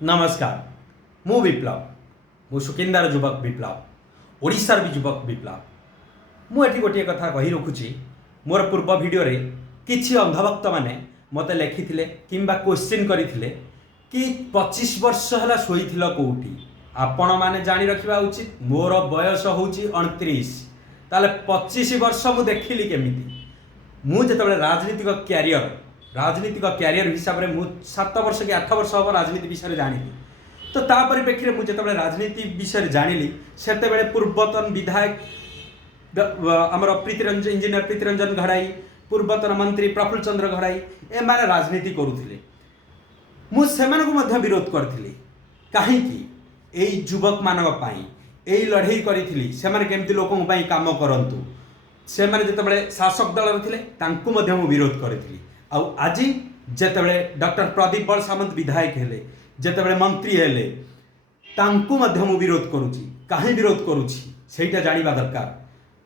नमस्कार मु विप्लव मु सुकिंदार युवक विप्लव ओडिशार भी युवक विप्लव मुझे गोटे कथा कही रखुची मोर पूर्व भिडियो रे किछि अंधभक्त माने मते लिखिथिले किंबा क्वेश्चन करिथिले कि 25 वर्ष हला शोइथिल कोउठी आपण माने जानि रखिबा उचित मोर बयस होउची 29 ताले 25 वर्ष मु देखिली केमिति मु जेतबेले राजनीतिक क्यारियर हिसाब से मुझे 7 वर्ष कि 8 वर्ष हम राजनीति विषय जानी तो ता परिप्रेक्षी मुझे जो राजनीति विषय जानी से पूर्वतन विधायक आमर प्रीतिरंजन इंजीनियर प्रीतिरंजन घड़ाई पूर्वतन मंत्री प्रफुल्ल चंद्र घड़ाई एम राजनीति करुले मुझे विरोध करी कहीं युवक मानी लड़े करी केमती लोकों काम करूँ से जो शासक दल थे विरोध करी आज जितेबले डॉक्टर प्रदीप बल सामंत विधायक हेले जितेबले मंत्री हेले तांकु मध्य मु विरोध करुची कहीं विरोध करुची सेटा जानिबा दरकार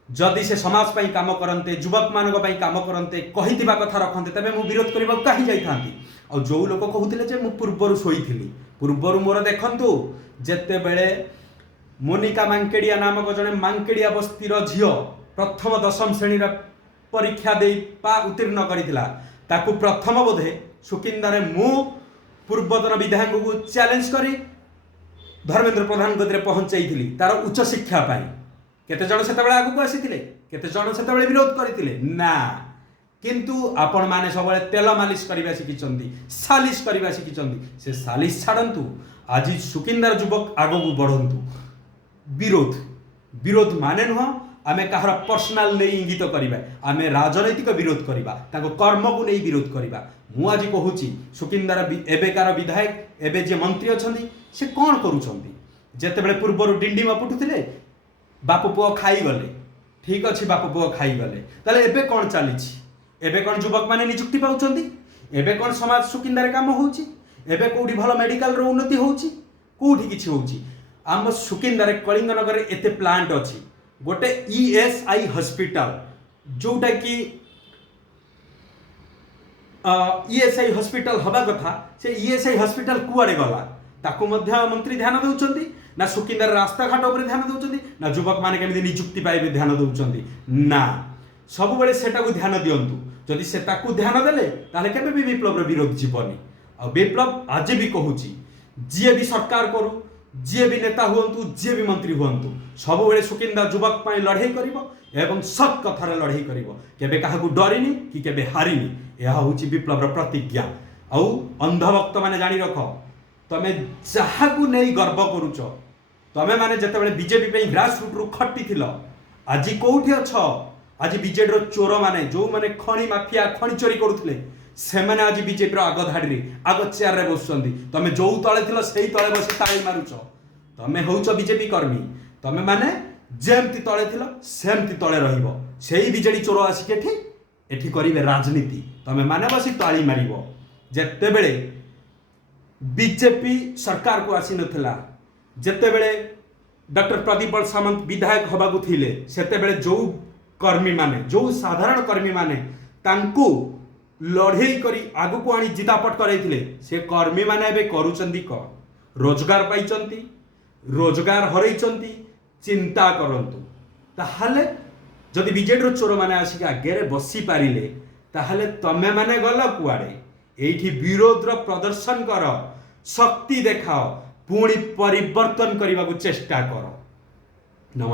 जदि से समाज पई काम करते युवक मानक पई काम करते कहितिबा कथा रखते तबे मु विरोध करबा कहीं जाइथांती आ जो लोक कहूतिले जे मु पूर्वरु सोईथिली पूर्वरु मोर देखंतु जितेबले मोनिका मांकेडिया नामक जने मांकेडिया बस्तीर झियो प्रथम दशम श्रेणी परीक्षा दे उत्तीर्ण करिथिला ताकू प्रथम बोधे सुकिंदारे मु पूर्वतन विधायक को चैलेंज करी धर्मेंद्र प्रधान गति पहुंचाई तार उच्च शिक्षा पाई केते जण सेतबेले आगु को आसीथिले केते जण सेतबेले विरोध करथिले ना किंतु आपण माने सबले तेल मालिश करबा शिखिचंती सालिश करबा शिखिचंती से सालिश छाड़ंतु आज सुकिंदार युवक आगु को बढ़ंतु विरोध माने नुह आमे कहार पर्सनाल नहीं इंगित करिबा आमे राजनैतिक विरोध करिबा ताको कर्म को नहीं विरोध करिबा मु आज कहूची सुकिंदार एबेकार विधायक एबे जे मंत्री अछंती से कोन करूछंती जेतेबेले पूर्वरु डिंडीमा पुटुथिले बाप पुओ खाई गले ठीक अछि बाप पुओ खाई गले ताले एबे कोन चलीछि एबे कोन युवक माने नियुक्ति पाउछंती एबे कोन समाज सुकिंदार काम होउची एबे कोठी भलो मेडिकल रो उन्नति होउची कोठी किछि होउची आम सुकिंदार कलिंग नगर एते प्लांट अछि गोटे ईएसआई हॉस्पिटल जोटा कि ईएसआई हॉस्पिटल हवा कथा से ईएसआई हॉस्पिटल कुआड़े गला ताकू मध्य मंत्री ध्यान देउछंती ना सुकिंदार रास्ता घाट ऊपर ध्यान देउछंती ना युवक माने केमिति नियुक्ति पाइबे ध्यान देउछंती ना सब बेले सेटा को ध्यान दियंतु जदि से ताकू ध्यान देले ताले केबे भी विप्लव रो विरोध जीवनी आ विप्लव आज भी कहूची जे भी सरकार करू जी भी नेता हुंतु जी भी मंत्री हुंतु सब बेले सुकिंदार युवक पाई लड़ाई करिवो एवं सत कथार लड़ाई करिवो केबे काहाकू डरिनी कि केबे हारिनी यह होची विप्लव प्रतिज्ञा आउ अंधभक्त माने जानी रख तमे जहाकू नहीं गर्व करूच तमे माने जेतेबेले बीजेपी पे ग्रास रूट रु खट्टी थिलो आज कोठी अछ आज बीजेडी रो चोर माने जो माने खणी माफिया खणी चोरी करूथले से माने आज बीजेपी रो आग धाड़ी आग चेयर रे बसुछंती तमे जो तळे थिलो सेही तळे बसी ताळी मारुछ तमे होउछ बीजेपी कर्मी तमे माने जेमती तळे थिलो सेमती तळे रहिबो सेही बीजेडी चोर आसी के एठी करिवे राजनीति तमे माने बसी ताळी मारिबो जेतेबेले बीजेपी सरकार को आसी नथिला जेतेबेले डॉक्टर प्रदीप बल सामंत विधायक हबाकू थिले सेतेबेले जो कर्मी माने जो साधारण कर्मी माने तांकू लड़े करी आगु को आनी जितापट करैथिले से कर्मी माने एबे करूचंदी क रोजगार पाइचंती रोजगार हरैचंती चिंता करंतु ताहाले जदि बीजेडी रो चोर माने आसी आगे रे बसी पारिले ताहाले तमे माने गला कुआडे एठी विरोध रो प्रदर्शन कर शक्ति देखाओ पुणी परिवर्तन करने को चेष्टा कर। नमस्कार।